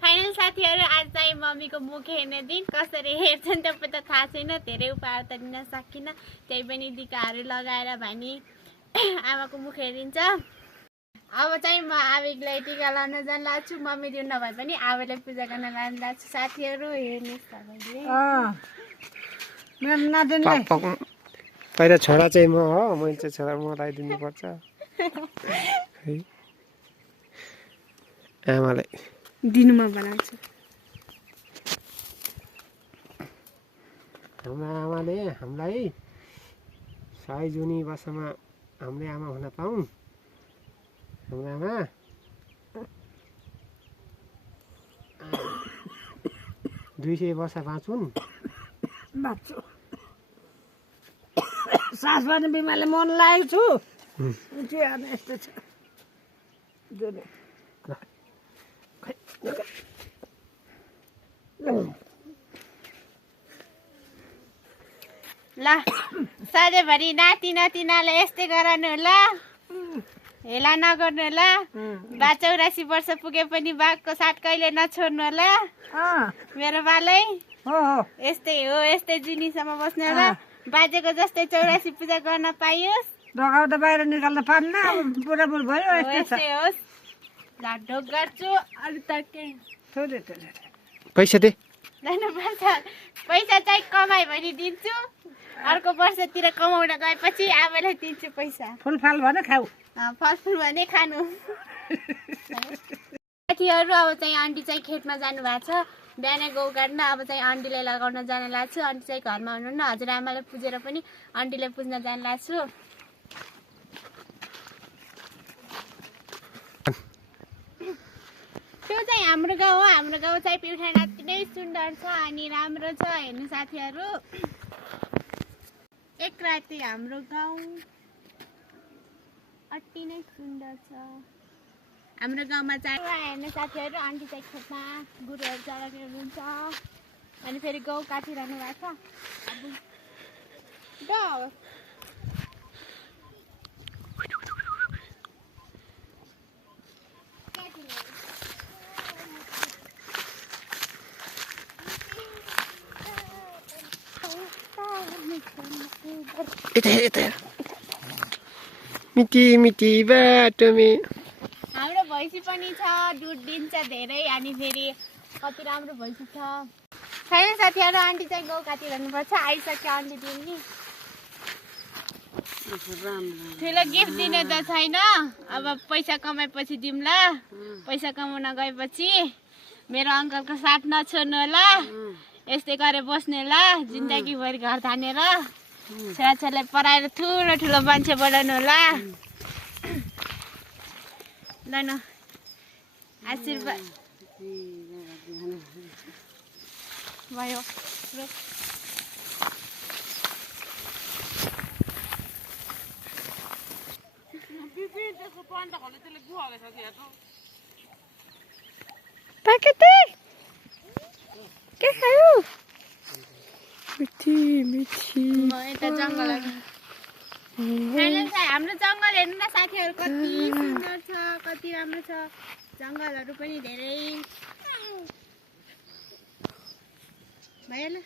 final साथीहरु आज चाहिँ मम्मीको मुख हेर्ने दिन कसरी हेर्छन् त्यो त थाहा छैन धेरै उपहार त दिन सकिन त्यही पनि टीकाहरु लगाएर भनी आमाको मुख हेरिन्छ अब चाहिँ म आवेगलाई टीका लाउन जान लाग्छु मम्मी दिउँ नभए पनि आवेगलाई पूजा गर्न लान लाग्छु साथीहरु हेर्नुस् तपाईले मेरो नातिले पहिला छोरा चाहिँ म हो मैले चाहिँ छोरा मलाई दिनु पर्छ है आमालाई दिनुमा बनाउँछु हाम्रो आमाले हामीलाई 100 जुनी वर्षमा हामीले आमा हुन पाऊँ हाम्रो आमा 200 वर्ष बाँचुन् बाँच्छु सास पनि बिमारले मन लागेको छु यस्तो छ ल सधैँभरि नाति नातिनालाई यस्तै गराउनु होला हेला नगर्नु होला बा 84 वर्ष पुगे पनि बाको साथ कहिले नछोड्नु होला मेरो बालै यस्तै हो यस्तै जुनीसम्म बस्नु होला बाजेको जस्तै 84 पूजा गर्न पाइयोस् ढोका त बाहिर निकाल्न पान्न अब बुढाबुढ भयो यस्तै होस् ल ढोक गर्छु अरू त के थोरै पैसा दे जानुपर्छ पैसा चाहिँ कमाइ भने दिन्छु अर्को वर्षतिर कमाउन गएपछि आमालाई दिन्छु पैसा फुलफाल भने खाऊ फलफुल भने खानु साथीहरु अब चाहिँ आन्टी चाहिँ खेतमा जानु भएको छ बिहानै गौ काट्न अब चाहिँ आन्टीलाई लगाउन जान लाग्छु आन्टी चाहिँ घरमा हुनुहुन्न हजुरआमालाई पुजेर पनि आन्टीलाई पुज्न जान लाग्छु त्यो चाहिँ हाम्रो गाउँ हो हाम्रो गाउँ चाहिँ प्युठान अति नै सुन्दर छ अनि राम्रो छ हेर्नु साथीहरु एक राति हाम्रो गाउँ अति नै सुन्दर छ हाम्रो गाउँमा चाहिँ हेर्नु साथीहरु आन्टी चाहिँ खेतमा गुरुहरु चराउने हुनुहुन्छ अनि फेरि गौ काटिरहनु भएको छ यता मिठी मिठी बाटोमे हाम्रो भैँसी पनि छ दुध दिन्छ धेरै अनि फेरि कति राम्रो भैँसी छ छैन साथीहरु आन्टी चाहिँ गौ काटिरहनु पर्छ आइसक्यो आन्टी दिने ठुलो गिफ्ट दिने त छैन अब पैसा कमाएपछि दिउँला पैसा कमाउन गएपछि मेरो अङ्कलको साथ नछोड्नु होला यस्तै गरेर बस्ने होला जिन्दगीभरि घर धानेर छोराछोरीलाई पढाएर ठुलो ठुलो मान्छे बनाउनु होला ल न आशीर्वाद भयो के खायो मिठी मिठी यता जङ्गलहरू हाम्रो जङ्गल हेर्नु न साथीहरु कति सुन्दर छ कति राम्रो छ जङ्गलहरू पनि धेरै भयो ल